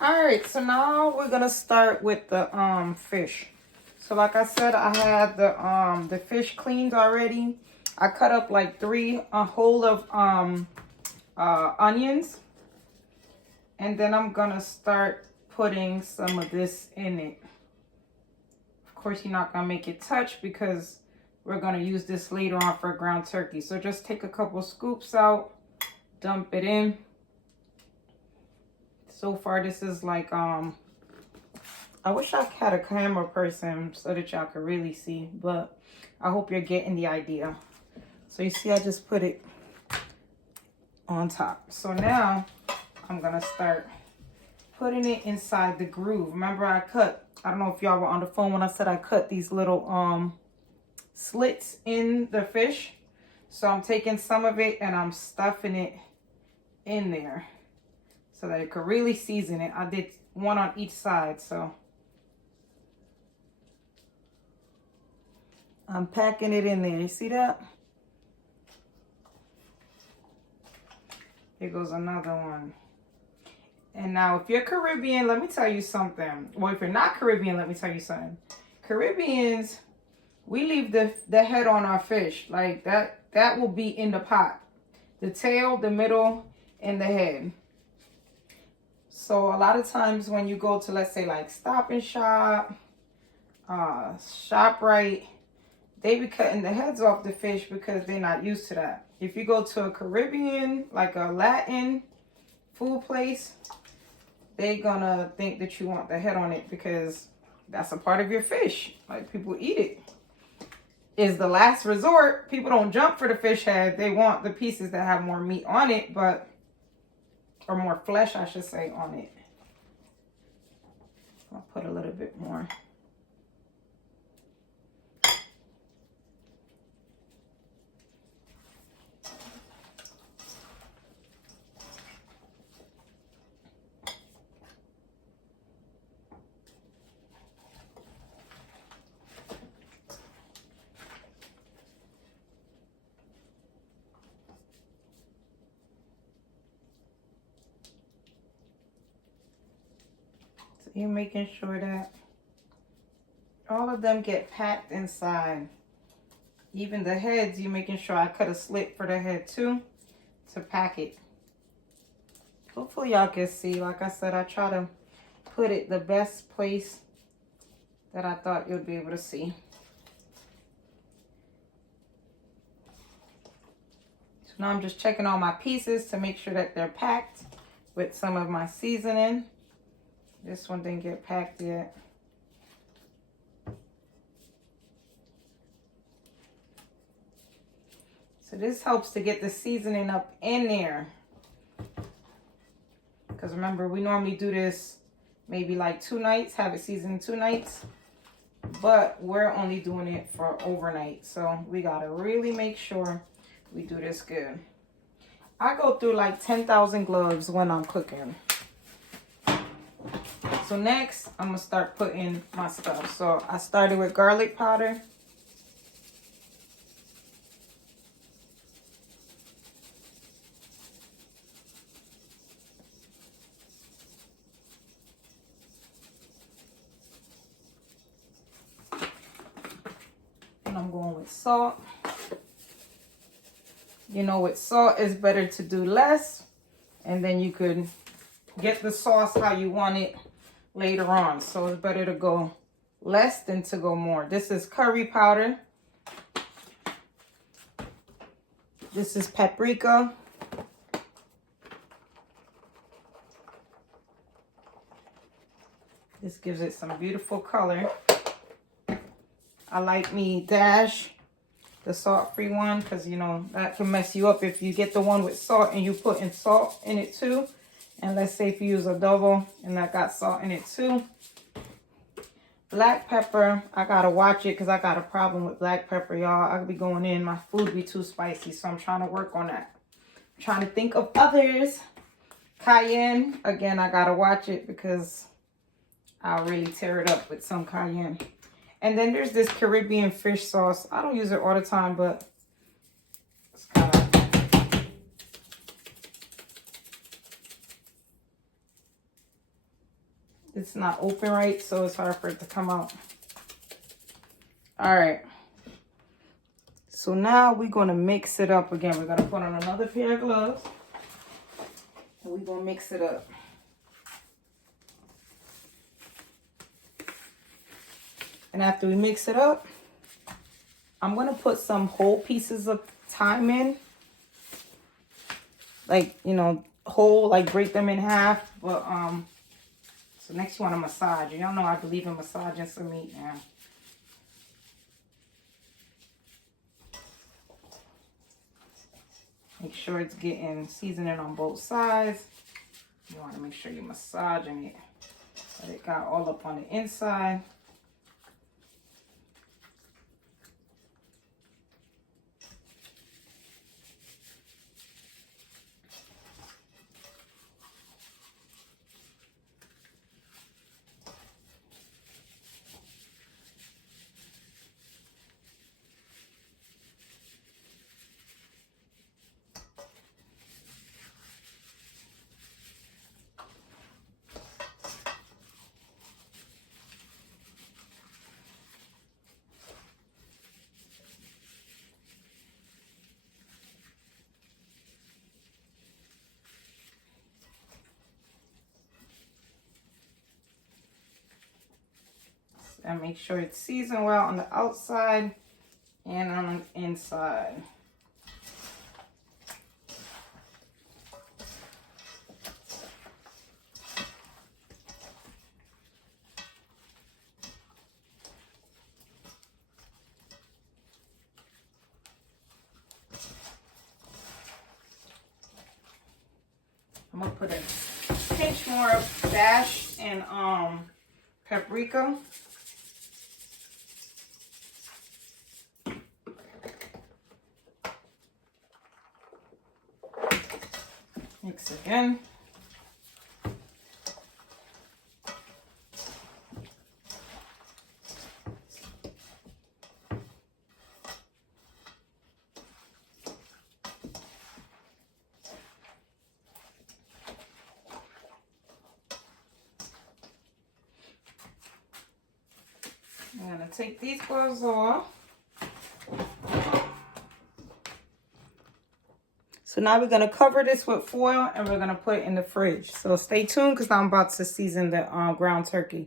All right, so now we're gonna start with the fish. So like I said, I had the fish cleaned already. I cut up like a whole of onions, and then I'm gonna start putting some of this in it. Of course, you're not gonna make it touch because we're gonna use this later on for ground turkey. So just take a couple scoops out, dump it in. So far, this is like I wish I had a camera person so that y'all could really see, but I hope you're getting the idea. So you see, I just put it on top. So now I'm gonna start putting it inside the groove. Remember I don't know if y'all were on the phone when I said I cut these little slits in the fish. So I'm taking some of it and I'm stuffing it in there so that it could really season it. I did one on each side, so I'm packing it in there. You see that? Here goes another one. And now, if you're Caribbean, let me tell you something. Well, if you're not Caribbean, let me tell you something. Caribbeans, we leave the head on our fish. Like that will be in the pot. The tail, the middle, and the head. So a lot of times when you go to, let's say, like Stop and Shop, ShopRite, they be cutting the heads off the fish because they're not used to that. If you go to a Caribbean, like a Latin food place, they're gonna think that you want the head on it because that's a part of your fish. Like, people eat it. It's the last resort. People don't jump for the fish head. They want the pieces that have more meat on it, or more flesh, I should say, on it. I'll put a little bit more. You're making sure that all of them get packed inside. Even the heads, you're making sure I cut a slit for the head too to pack it. Hopefully y'all can see. Like I said, I try to put it the best place that I thought you'd be able to see. So now I'm just checking all my pieces to make sure that they're packed with some of my seasoning. This one didn't get packed yet. So this helps to get the seasoning up in there. Because remember, we normally do this maybe like 2 nights, have it seasoned 2 nights. But we're only doing it for overnight. So we got to really make sure we do this good. I go through like 10,000 gloves when I'm cooking. So next, I'm going to start putting my stuff. So I started with garlic powder. And I'm going with salt. You know, with salt, it's better to do less. And then you could get the sauce how you want it later on. So it's better to go less than to go more. This is curry powder. This is paprika. This gives it some beautiful color. I like me dash the salt-free one because, you know, that can mess you up if you get the one with salt and you put in salt in it too. And let's say if you use adobo and that got salt in it too. Black pepper, I gotta watch it because I got a problem with black pepper, y'all. I could be going in, my food be too spicy, so I'm trying to work on that. I'm trying to think of others. Cayenne, again, I gotta watch it because I'll really tear it up with some cayenne. And then there's this Caribbean fish sauce. I don't use it all the time, but it's kind of... it's not open right, so it's hard for it to come out. All right. So now we're going to mix it up again. We're going to put on another pair of gloves. And we're going to mix it up. And after we mix it up, I'm going to put some whole pieces of thyme in. Like, you know, whole, like break them in half. But, so next you want to massage. Y'all know I believe in massaging some meat now. Make sure it's getting seasoning on both sides. You want to make sure you're massaging it. So it got all up on the inside. And make sure it's seasoned well on the outside and on the inside. I'm gonna put a pinch more of dash and paprika. Mix again. I'm gonna take these gloves off. So now we're gonna cover this with foil and we're gonna put it in the fridge. So stay tuned because I'm about to season the ground turkey.